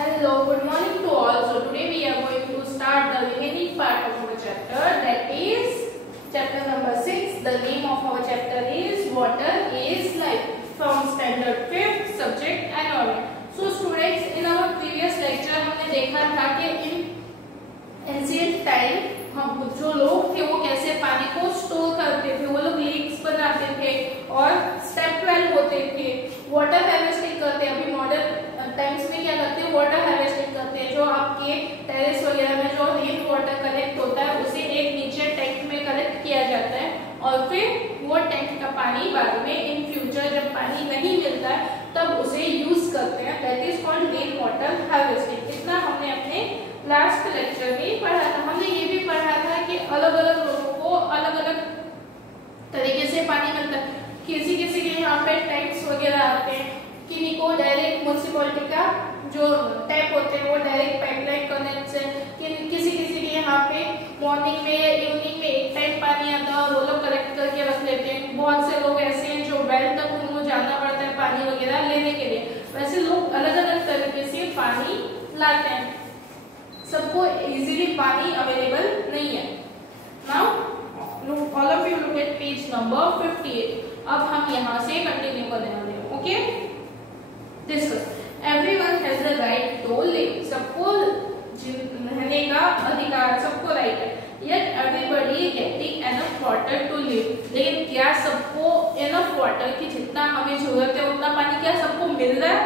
Hello, good morning to all. So today we are going to start the remaining part of our chapter, that is chapter number 6. The name of our chapter is Water is Life, from standard 5th subject environment. So students, in our previous lecture हमने देखा था कि in ancient time हम जो लोग थे वो कैसे पानी को स्टोर करते थे। वो लोग लेक्स बनाते थे और स्टेप वेल होते थे, वाटर हार्वेस्टिंग करते हैं। अभी मॉडर्न टाइम्स में क्या करते हैं, वाटर हार्वेस्टिंग करते हैं। जो आपके टेरेस वगैरह में जो रेन वाटर कलेक्ट होता है उसे एक नीचे टैंक में कलेक्ट किया जाता है और फिर वो टैंक का पानी बाद में इन फ्यूचर जब पानी नहीं मिलता है तब उसे यूज करते हैं। That is called rain water harvesting. इतना हमने अपने लास्ट लेक्चर में पढ़ा था। हमने ये भी पढ़ा था कि अलग अलग लोगों को अलग अलग तरीके से पानी मिलता है। किसी किसी के यहाँ पे टैंक्स वगैरह आते हैं, किन्हीं को डायरेक्ट म्युनिसिपैलिटी का जो टैप होते हैं वो डायरेक्ट पाइपलाइन कनेक्शन, किसी किसी के यहाँ पे मॉर्निंग में या इवनिंग में एक टाइम पानी आता है और वो लोग कलेक्ट करके रख लेते हैं। बहुत से लोग ऐसे हैं जो वेल तक उनको जाना पड़ता है पानी वगैरह लेने के लिए। वैसे लोग अलग अलग तरीके से पानी लाते हैं, सबको इजीली पानी अवेलेबल नहीं है। Now all of you look at page number 58। अब हम यहाँ से कंटिन्यू करने वाले हैं। Okay, discuss. Everyone has the right to live. सबको रहने का अधिकार, सबको राइट है। Yet everybody getting enough water to live। लेकिन क्या सबको enough वाटर की जितना हमें जरूरत है उतना पानी क्या सबको मिल रहा है?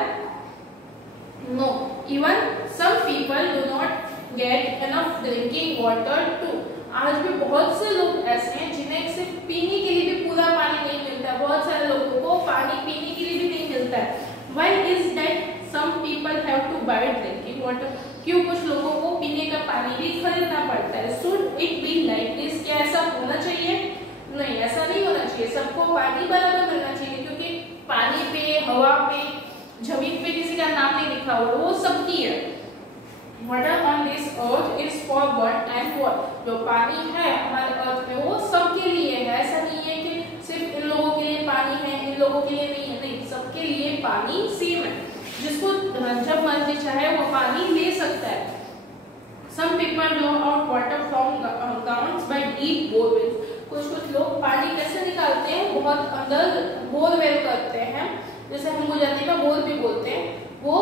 No, even some people do not get enough drinking water too। आज भी बहुत से लोग ऐसे हैं जिन्हें सिर्फ पीने के लिए भी पूरा पानी नहीं मिलता। बहुत सारे लोगों को पानी पीने के लिए भी नहीं मिलता है। Why is that some people have to buy drinking water? क्यों कुछ लोगों को पीने का पानी भी खरीदना पड़ता है? Should it be like this? क्या ऐसा होना चाहिए? नहीं, ऐसा नहीं होना चाहिए। सबको पानी बराबर मिलना चाहिए, क्योंकि पानी पे, हवा पे, जमीन पे किसी का नाम नहीं लिखा हुआ, वो सबकी है। Water on this earth is for one and all। जो पानी है हमारे अर्थ में वो सबके लिए है। ऐसा नहीं है कि सिर्फ इन लोगों के लिए पानी है, इन लोगों के लिए नहीं है। नहीं, सबके लिए पानी सेम है। जिसको जब मर्जी चाहे वो पानी ले सकता है। Some people draw out water from grounds by deep borewells। कुछ लोग पानी कैसे निकालते हैं, बहुत अंदर बोरवेल करते हैं, जैसे हम गुजराती में बोर भी बोलते हैं। वो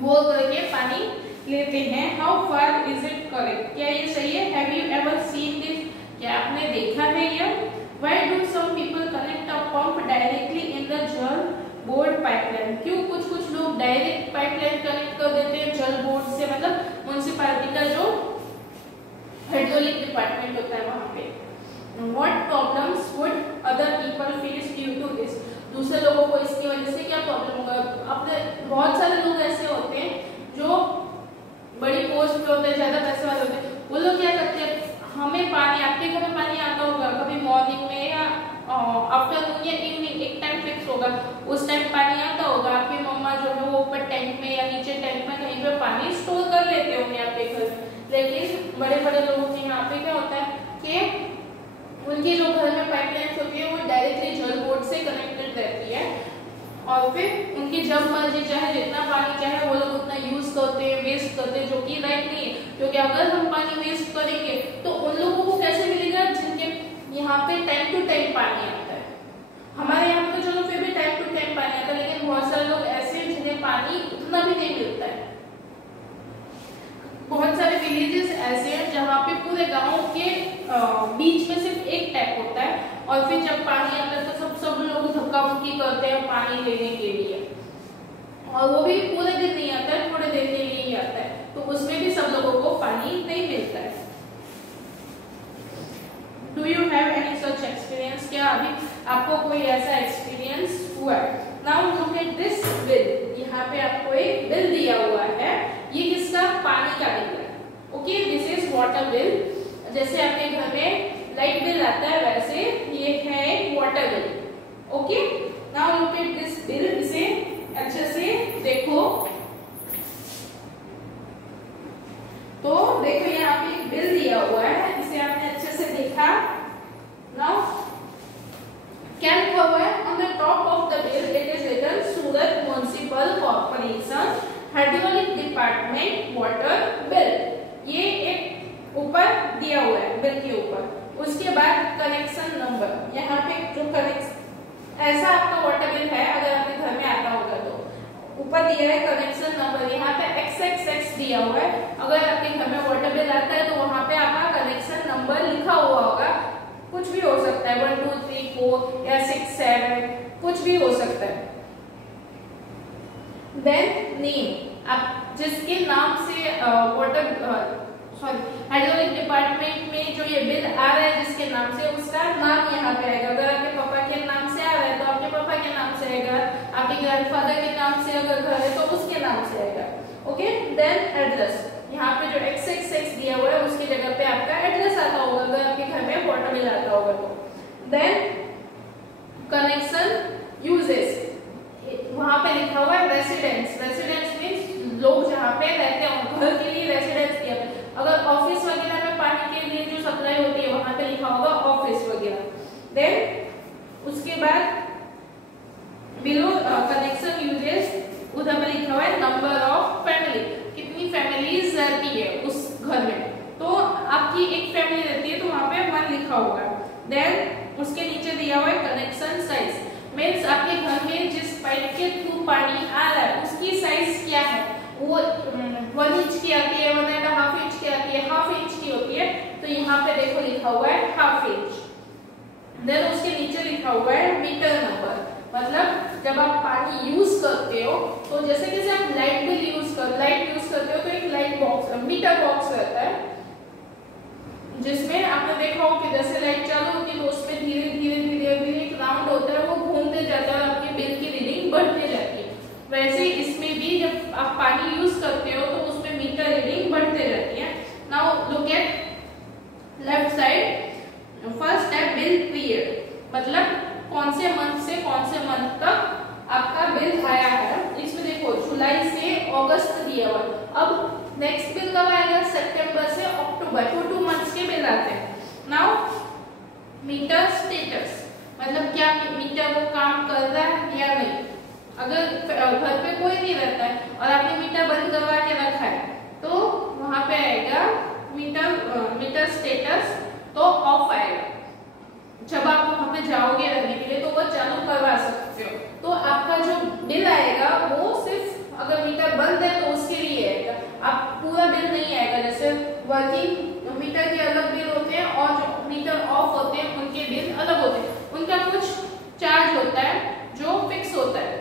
बोर करके पानी लेते हैं। How far is it correct? क्या ये सही है? Have you ever seen this? क्या आपने देखा है यह? Why do some people connect a pump directly in the जल बोर्ड पाइपलाइन? क्यों कुछ लोग डायरेक्ट पाइपलाइन कनेक्ट कर देते हैं जल बोर्ड से, मतलब म्युनिसिपैलिटी का जो हाइड्रोलिक डिपार्टमेंट होता है वहां पे। What problems would other people face due to this? दूसरे लोगों को इसकी वजह से क्या प्रॉब्लम होगा? अपने बहुत सारे लोग ऐसे होते हैं जो बड़ी पोस्ट पे होते हैं, ज्यादा पैसे वाले होते हैं। वो लोग क्या करते हैं, हमें पानी, आपके घर में पानी आता होगा कभी मॉर्निंग में या आफ्टरनून या इवनिंग, एक टाइम फिक्स होगा, उस टाइम पानी आता होगा। आपकी मम्मा जो है वो ऊपर टैंक में या नीचे टैंक में कहीं पे पानी स्टोर कर लेते होंगे आपके घर में। लेकिन बड़े बड़े लोगों के यहाँ पे क्या होता है कि उनके जो घर में पाइपलाइंस होती है वो डायरेक्टली जल बोर्ड से कनेक्टेड रहती है और फिर उनकी जब मर्जी चाहे जितना पानी चाहे वो लोग उतना यूज करते हैं, वेस्ट करते हैं, जो कि राइट नहीं है। क्योंकि अगर हम पानी वेस्ट करेंगे तो उन लोगों को कैसे मिलेगा जिनके यहाँ पे टाइम टू टाइम पानी आता है। हमारे यहाँ पे तो चलो फिर भी टाइम टू टाइम पानी आता है, लेकिन बहुत सारे लोग ऐसे हैं जिन्हें पानी उतना भी नहीं मिलता है। बहुत सारे विलेजेस ऐसे हैं जहाँ पे पूरे गांव के बीच में सिर्फ एक टैप होता है और फिर जब पानी आता है तो सब लोग धक्का मुक्की करते हैं पानी लेने के लिए, और वो भी पूरे दिन नहीं आता है, थोड़े देर के लिए ही आता है। तो उसमें भी सब लोगों को पानी नहीं मिलता है। Do you have any such experience? क्या अभी आपको कोई ऐसा एक्सपीरियंस हुआ है? Now look at this bill. यहाँ पे आपको एक बिल दिया हुआ है। ये किसका? पानी का बिल है। Okay, this is water bill. जैसे आपके घर में लाइट बिल आता है वैसे ये है एक water bill. Okay, now look at this bill. इसे अच्छे से देखो। तो देखो यहाँ पे एक बिल दिया हुआ है, इसे आपने अच्छे से देखा। नाउ क्या लिखा हुआ है? On the top of the bill it is written Surat municipal corporation 31 दिया है, कनेक्शन नंबर यहाँ पे XXX दिया हुआ है। अगर आपके घर में वाटर बिल आता है तो वहाँ पे आपका कनेक्शन नंबर लिखा हुआ होगा, कुछ भी हो सकता है 1 2 3 4 या 6 7 कुछ भी हो सकता है। देन नेम, आप जिसके नाम से वाटर हाइड्रोलिक डिपार्टमेंट में जो ये बिल आ रहा है जिसके नाम से, उसका नाम यहाँ पे आएगा। अगर आपके पापा के नाम से आ रहा है तो आपके पापा के नाम से आएगा, आपके ग्रैंडफादर के नाम से अगर घर है तो उसके नाम से आएगा। ओके, देन एड्रेस, यहाँ पे जो XXX दिया हुआ है उसकी जगह पे आपका एड्रेस आता होगा अगर आपके घर में वाटर बिल आता होगा तो। देन कनेक्शन यूजेस, वहां पे लिखा हुआ है रेसिडेंस। रेसिडेंस मींस लोग जहाँ पे रहते हैं, घर के लिए रेसिडेंस दिया। अगर ऑफिस वगैरह में पानी के लिए जो सप्लाई होती है वहां पे लिखा होगा ऑफिस वगैरह। देन उसके बाद बिलो कनेक्शन यूजेस, उधर पे लिखा हुआ है नंबर ऑफ फैमिली, कितनी फैमिलीज रहती है उस घर में। तो आपकी एक फैमिली रहती है तो वहां पे 1 लिखा हुआ है। देन उसके नीचे दिया हुआ है कनेक्शन साइज, मींस आपके घर में जिस पाइप के थ्रू पानी आ रहा है उसकी साइज क्या है, वो 1 इंच की आती है, 1.5 इंच की आती है, हाफ इंच की होती है। तो यहाँ पे देखो लिखा हुआ है हाफ इंच। देन उसके नीचे लिखा हुआ है मीटर नंबर, मतलब जब आप पानी यूज करते हो तो जैसे कि आप लाइट बिल यूज करते हो तो एक लाइट बॉक्स मीटर बॉक्स रहता है जिसमें आपने देखा हो कि जैसे लाइट चालू होती है तो उसमें धीरे धीरे धीरे धीरे एक राउंड होता है, वो घूमते जाता है और आपके बिल की रीडिंग बढ़ते जाती है। वैसे इसमें भी जब आप पानी यूज करते हो तो उसमें मीटर रीडिंग बढ़ते जाती है। Now look at left side, first step bill period, मतलब कौन से मंथ से कौन से मंथ तक आपका बिल आया है। इसमें देखो जुलाई से अगस्त दिया हुआ। अब नेक्स्ट बिल कब आएगा, सितंबर से अक्टूबर, 2 मंथ्स के बिल आते हैं। नाउ मीटर स्टेटस, मतलब क्या मीटर वो काम कर रहा है या नहीं। अगर घर पे कोई नहीं रहता है और आपने मीटर बंद करवा के रखा है तो वहां पे आएगा मीटर स्टेटस, तो ऑफ आएगा। जब आप वहां पे जाओगे रहने के लिए तो वो चालू करवा सकते हो। तो आपका जो बिल आएगा वो सिर्फ अगर मीटर बंद है तो उसके लिए आएगा, आप पूरा बिल नहीं आएगा। जैसे वर्किंग मीटर के अलग बिल होते हैं और जो मीटर ऑफ होते हैं उनके बिल अलग होते हैं। उनका कुछ चार्ज होता है जो फिक्स होता है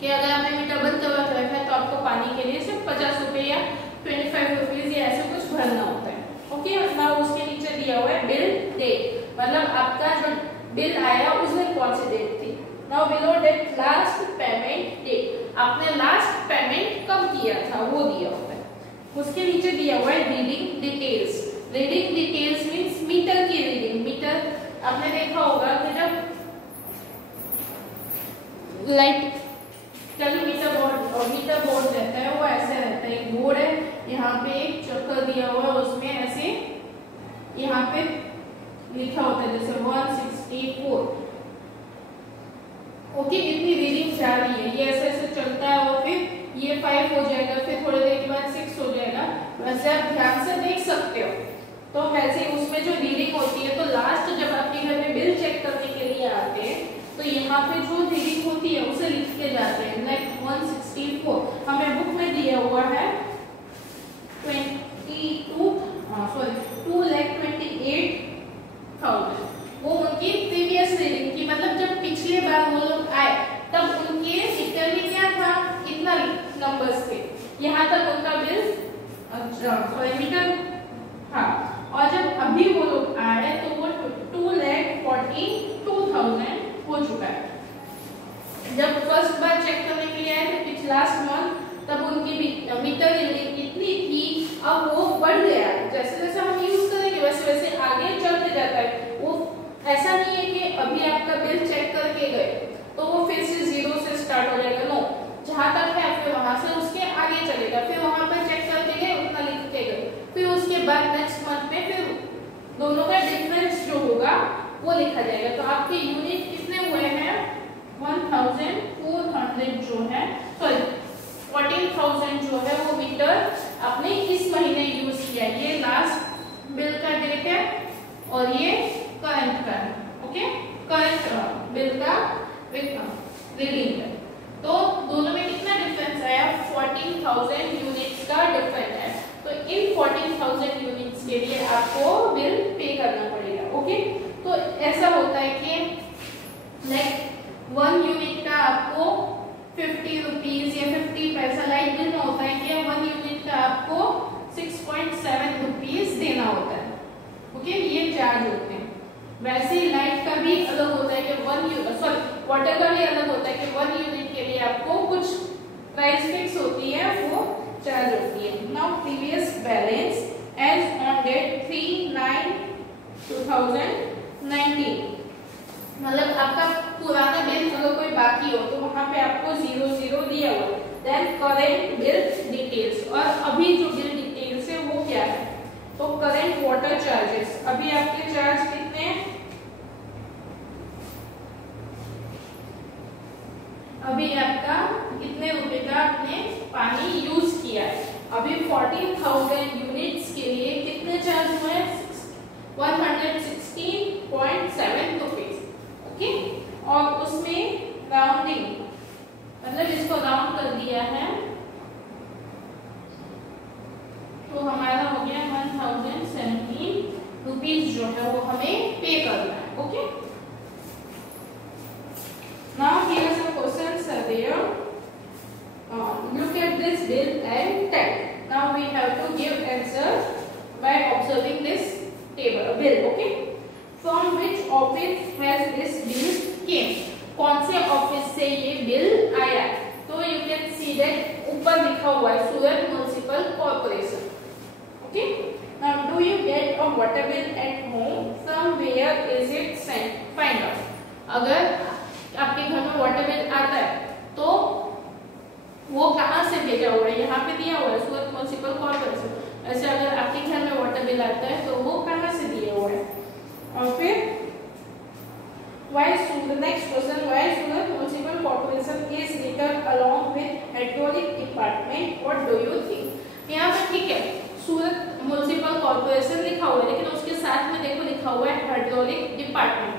कि अगर आपने मीटर बंद करवा के रखा है तो आपको पानी के लिए सिर्फ 50 रुपए या 25 रुपीज या ऐसे कुछ भरना होता है। ओके, मतलब उसके नीचे दिया हुआ है बिल डेट, मतलब आपका जो बिल आया उसमें कौन सी डेट थी। Now below date last payment date, आपने लास्ट पेमेंट कब किया था वो दिया होता है। उसके नीचे दिया हुआ है reading details. Reading details means meter की रीडिंग। मीटर आपने देखा होगा कि जब लाइट चलिए मीटर बोर्ड रहता है वो ऐसे रहता है, एक बोर्ड है, यहाँ पे एक चक्कर दिया हुआ है, उसमें ऐसे यहाँ पे लिखा होता है जैसे 164। ओके, इतनी रीडिंग जा रही है, ये ऐसे ऐसे चलता है और फिर ये 5 हो जाएगा, फिर थोड़ी देर के बाद 6 हो जाएगा। वैसे आप ध्यान से देख सकते हो। तो वैसे उसमें जो रीडिंग होती है, तो लास्ट जब आपके घर में बिल चेक करने के लिए आते हैं तो यहाँ पे जो रीडिंग होती है उसे लिख के जाते हैं। लाइक 164 हमें बुक में दिया हुआ है 2,28,000, वो उनकी प्रीवियस रीडिंग की, मतलब जब पिछले बार वो लोग आए तब उनके मीटर में क्या था, इतना नंबर्स थे, यहाँ तक उनका बिल मीटर। हाँ, और जब अभी वो लोग आए तो वो 2,42,000 हो चुका है। जब फर्स्ट बार चेक करने के लिए आए थे पिछला मंथ, तब उनकी मीटर रीडिंग इतनी थी, अब वो बढ़ गया। जैसे जैसे हम यूज करेंगे वैसे वैसे आगे चलते जाता है। वो ऐसा नहीं है कि अभी आपका बिल चेक करके गए तो वो फिर से 0 से स्टार्ट हो जाएगा। नो, जहां तक है फिर वहां से उसके आगे चलेगा, फिर वहां पर चेक करके गए उतना लिख के गए, फिर उसके बाद नेक्स्ट मंथ में फिर दोनों का डिफरेंस जो होगा वो लिखा जाएगा। तो आपके यूनिट कितने हुए हैं, 1400 जो है, सॉरी 14,000 जो है वो मीटर आपने इस महीने यूज किया। ये लास्ट बिल का डेट है और ये करंट का है। ओके, करंट बिल का रीडिंग है। तो दोनों में कितना डिफरेंस 14,000 यूनिट्स का डिफरेंट है, तो इन 14,000 यूनिट्स के लिए आपको बिल पे करना पड़ेगा। ओके, तो ऐसा होता है कि लाइक 1 यूनिट का आपको 50 रुपीज या 50 पैसा लाइट बिल में होता है कि 1 यूनिट का आपको 6.7 रुपीज देना होता है। ओके, ये चार्ज होते हैं। वैसे ही लाइट का भी अलग होता है कि वाटर का भी अलग होता है कि 1 यूनिट के लिए आपको कुछ प्राइस फिक्स होती है, वो चार्ज होती है। Now previous balance as on date 3/9/2019, मतलब आपका पुराना बिल अगर कोई बाकी हो तो वहां पे आपको 00 दिया हुआ। देन करेंट बिल डिटेल्स, और अभी जो बिल डिटेल्स है वो क्या है, तो करेंट वाटर चार्जेस। अभी आपके चार्ज कितने हैं, अभी आपका कितने रुपए का आपने पानी यूज किया है। अभी 14,000 यूनिट्स के लिए कितने चार्ज हुए, 116.7 रुपीज। ओके, और उसमें राउंडिंग, मतलब इसको राउंड कर दिया है तो हमारा हो गया 1017 रुपीज जो है वो हमें पे करना है। Okay, now here some questions are there. Look at this bill and type. Now we have to give answer by observing this table bill. Okay, from which office has this bill came, कौन से office से ये bill आया, तो you can see that ऊपर लिखा हुआ है Surat municipal corporation. Okay, now do you get a water bill at home, from where is it sent, find out। अगर आपके घर में वाटर बिल आता है तो वो कहाँ से भेजा हुआ है, यहाँ पे दिया हुआ है सूरत म्युनिसिपल कॉर्पोरेशन। ऐसे अगर आपके घर में वाटर बिल आता है तो वो कहाँ से दिया हुआ है। और फिर why next question, why Surat Municipal Corporation is written along with hydraulic department, what do you think। यहाँ पे ठीक है सूरत म्युनिसिपल कॉर्पोरेशन लिखा हुआ है, लेकिन उसके साथ में देखो लिखा हुआ है हाइड्रोलिक डिपार्टमेंट।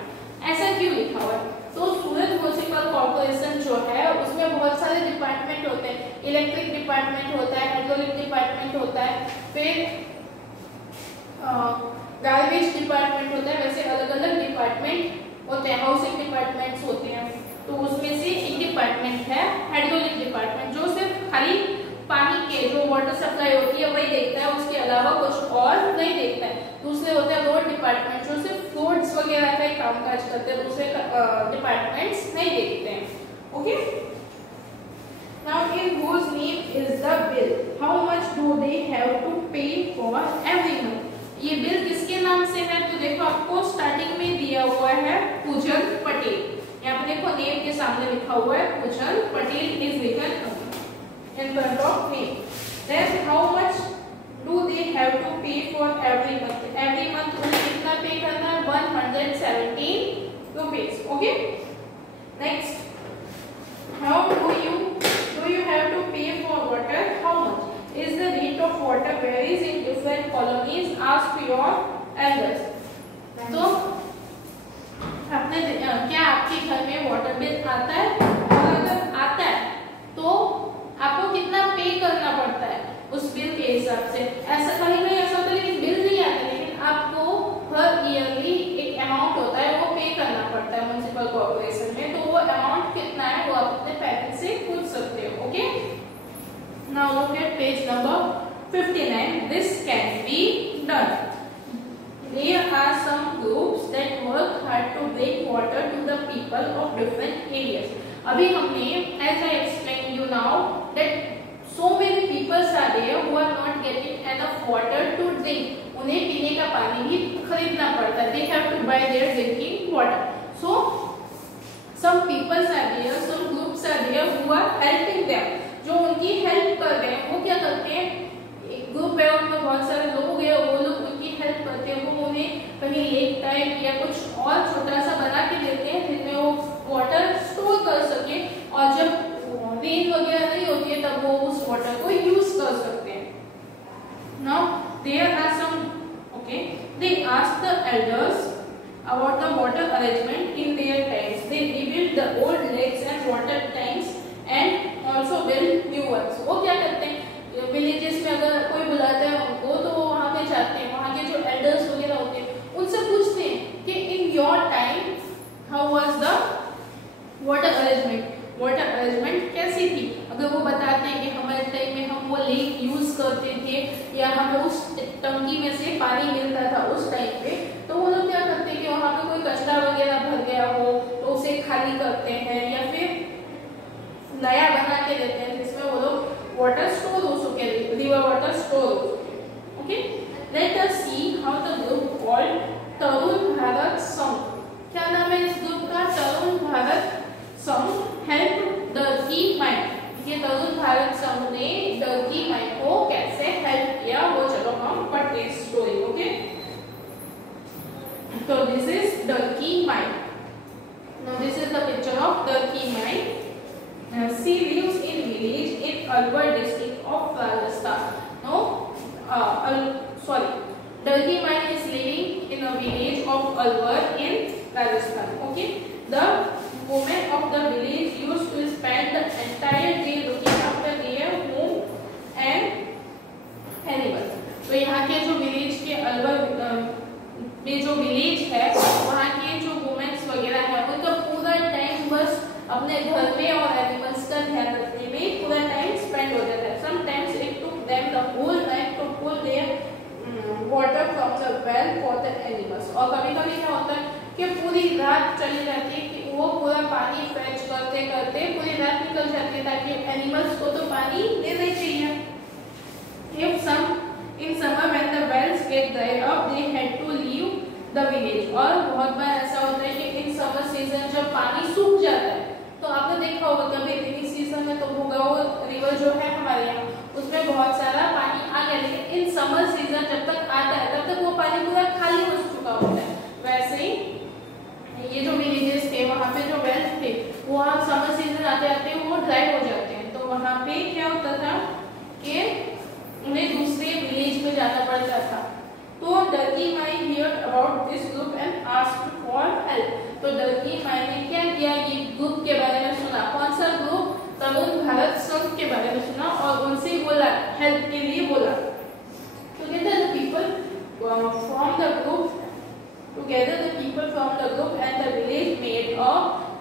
ऐसा क्यों लिखा हुआ है, तो सूरत म्युनिसिपल कॉर्पोरेशन जो है उसमें बहुत सारे डिपार्टमेंट होते हैं, इलेक्ट्रिक डिपार्टमेंट होता है, हाइड्रोलिक डिपार्टमेंट होता है, फिर गार्बेज डिपार्टमेंट होता है, वैसे अलग अलग डिपार्टमेंट होते हैं, हाउसिंग डिपार्टमेंट्स होते हैं। तो उसमें से एक डिपार्टमेंट है हाइड्रोलिक डिपार्टमेंट, जो सिर्फ खाली पानी के जो वाटर सप्लाई होती है वही देखता है, उसके अलावा कुछ और नहीं देखता है। दूसरे होते हैं रोड डिपार्टमेंट, जो सिर्फ रोड्स वगैरह का ही कामकाज करते हैं, दूसरे डिपार्टमेंट्स नहीं देखते हैं। Okay, now in whose name is the bill, how much do they have to pay for every month। ये बिल किसके नाम से है, तो देखो आपको स्टार्टिंग में दिया हुआ है पूजन पटेल, यहाँ पे देखो नेम के सामने लिखा हुआ है Poojan Patel is written in front of name। Then how much do they have to pay for every month, every month उन्हें कितना पे करना है, 117 rupees। okay, next, how do you have to pay for water, how much is the rate of water varies in different colonies, ask your elders। तो आपने क्या आपके घर में वाटर बिल आता है, और अगर आता है तो आपको कितना पे करना पड़ता है उस बिल के हिसाब से। ऐसा कहीं नहीं ऐसा होता लेकिन बिल नहीं आता, लेकिन आपको हर ईयरली एक अमाउंट होता है वो पे करना पड़ता है म्युनिसिपल कॉर्पोरेशन में, तो वो अमाउंट कितना है वो आप अपने पैकेज से पूछ सकते हो। Okay, now look at page number 59, this can be done. There are some groups that work hard to bring water to the people of different areas। अभी हमने as I explained you now that so many people are there who are not getting enough water to drink। उन्हें पीने का पानी भी खरीदना पड़ता है, they have to buy their drinking water। So some people are there, some groups are there who are helping them। जो उनकी हेल्प कर रहे हैं वो क्या करते हैं, एक ग्रुप है उनमें बहुत सारे लोग हैं, वो लोग उनकी हेल्प करते हैं, वो उन्हें कहीं लेक टाइप या कुछ और छोटा सा बना के देते हैं जिसमें वो वाटर स्टोर कर सके, और जब रेन वगैरह नहीं होती है तब वो उस वाटर को यूज कर सकते हैं। Now there are some okay, they ask the elders about the water arrangement in their times, they rebuild the old lakes and water tanks and also build new ones. वो क्या करते हैं lake use करते थे या हमें उस टंकी में से पानी मिलता था उस टाइम पे, तो वो लोग क्या करते हैं कि वहाँ पे कोई कचरा वगैरह भर गया हो तो उसे खाली करते हैं या फिर नया बना के देते हैं जिसमें वो लोग वाटर स्टोर हो सके, रिवर वाटर स्टोर हो सके। Okay, let us see how the group called Tarun Bharat Sangh, क्या नाम है इस ग्रुप का? तरुण भारत संघ हेल्प डर्की माइन। ये तरुण भारत संघ ने डर्की माइन को कैसे हेल्प किया वो चलो हम पढ़ते हैं story. Okay, so this is Durkee mine. Now this is the picture of Durkee mine. She lives in village in Alwar district of Rajasthan. No, Durkee mine is living in a village of Alwar in Rajasthan. Okay, the women of the village used to spend the entire day looking after their home and animals. तो यहाँ के जो village के अलवर में जो village है वहाँ के जो वुमेन्स वगैरह है उनका पूरा टाइम बस अपने घर में और एनिमल्स का ध्यान रखने में पूरा टाइम स्पेंड हो जाता है। Sometimes it took them the whole night to pull their water from the well for the animals. और कभी-कभी क्या होता है कि पूरी रात चली जाती है कि वो पूरा पानी फेच करते करते पूरी रात निकल जाती है ताकि एनिमल्स को तो पानी देना चाहिए। If in summer when the wells get dried up they had to leave the village। और बहुत बार ऐसा होता है कि इन समर सीजन जब पानी सूख जाता है तो आपने देखा होगा कभी रेनी सीजन में तो भोगाव रिवर जो है हमारे यहाँ उसमें बहुत सारा पानी आ गया, लेकिन इन समर सीजन जब तक आता है तब तक वो पानी पूरा खाली हो चुका होता है। वैसे ही ये जो विलेजेस थे वहाँ पे जो वेल्स थे वहाँ समर सीजन आते आते वो ड्राई हो जाते हैं, तो वहाँ पे क्या होता था कि उन्हें दूसरे विलेज में जाना पड़ता था। तो डर्की माइन heard about this group and asked for help. तो डर्की माइन ने क्या किया, ये ग्रुप के बारे में सुना। कौन सा ग्रुप? तरुण भारत संघ के बारे में सुना और उनसे बोला, हेल्प के लिए बोला। Together the people from the group and the village made a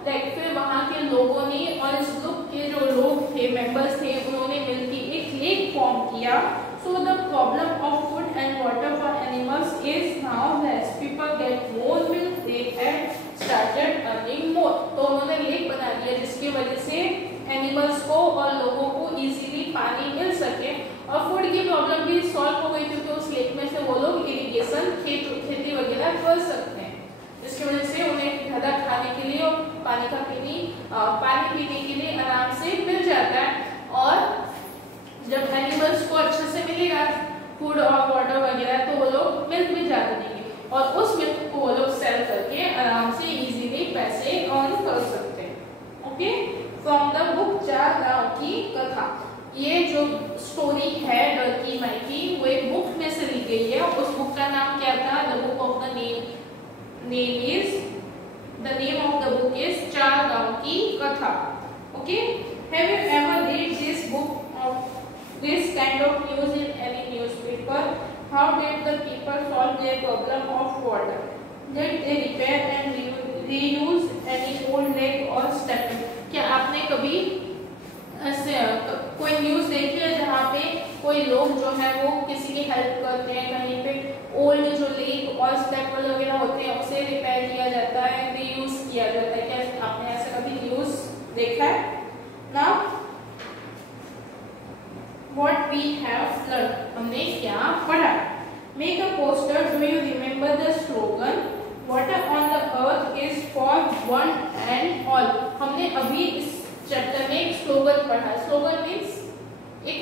like. फिर वहाँ के लोगों ने और इस ग्रुप के जो लोग थे, मेंबर्स थे, उन्होंने मिलकर एक लेक फॉर्म किया। So the problem of food and water for animals is now less. People get more milk. They have started earning more. तो उन्होंने लेक बना दिया जिसकी वजह से एनिमल्स को और लोगों को इजीली पानी मिल सके और फूड की प्रॉब्लम भी सॉल्व हो गई क्योंकि उस लेक में से वो लोग इरिगेशन खेती वगैरह कर सकते हैं, जिसकी वजह से उन्हें ज़्यादा खाने के लिए और पानी पीने के लिए आराम से मिल जाता है। और जब एनिमल्स को अच्छे से मिलेगा फूड और वाटर वगैरह तो वो लोग मिल्क भी ज़्यादा देंगे और उस मिल्क को वो लोग सेल करके आराम से इजीली पैसे अर्न कर सकते हैं। ओके, फ्रॉम द बुक चार गांव की कथा। ये जो स्टोरी है डर्की माइन की वो एक बुक में से ली गई है। उस बुक का नाम क्या था? The book of the name of the book is चार गांव की कथा। Okay, have you ever read this book of this kind of news in any newspaper? How did the people solve their problem of water? Did they repair and reuse any old lake or step? क्या आपने कभी ऐसे कोई news देखी है जहाँ पे कोई लोग जो है वो किसी की हेल्प करते हैं, कहीं पे ओल्ड जो लेक और स्टेप वगैरह होते हैं उसे रिपेयर किया जाता है, रीयूज किया जाता है? क्या आपने ऐसा कभी न्यूज़ देखा है ना? What we have learned, हमने क्या पढ़ा? Make a poster. Do you remember the slogan? Water on the earth is for one and all. हमने अभी इस चैप्टर में एक स्लोगन पढ़ा। स्लोगन मीन्स एक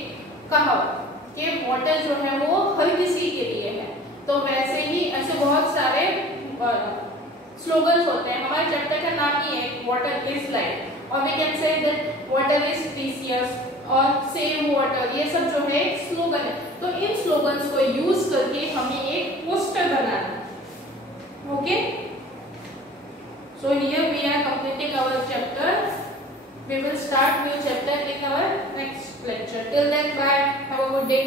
कहावत कि वाटर जो है वो हर किसी के लिए है। तो वैसे ही ऐसे बहुत सारे स्लोगन्स होते हैं। हमारे चैप्टर का नाम ही है वाटर इज लाइफ और we can say that water is precious और सेव वाटर, ये सब जो है एक स्लोगन है। तो इन स्लोगन्स को यूज करके हमें एक पोस्टर बनाना। Okay, so here we are completing our chapter. We will start new chapter in our next lecture. Till then, bye. Have a good day.